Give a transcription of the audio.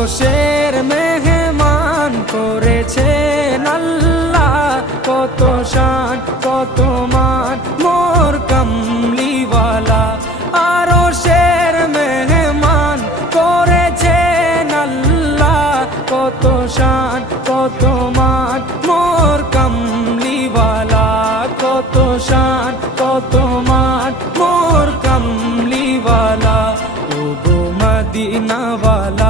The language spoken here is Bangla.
আরশের মেহমান করেছেন আল্লাহ, কত শান কত মান মোর কামলিওয়ালা। আরশের মেহমান করেছেন আল্লাহ, কত শান কত মান মোর কামলিওয়ালা, কত শান কত মান মোর কামলিওয়ালা। ও গো মদিনাওয়ালা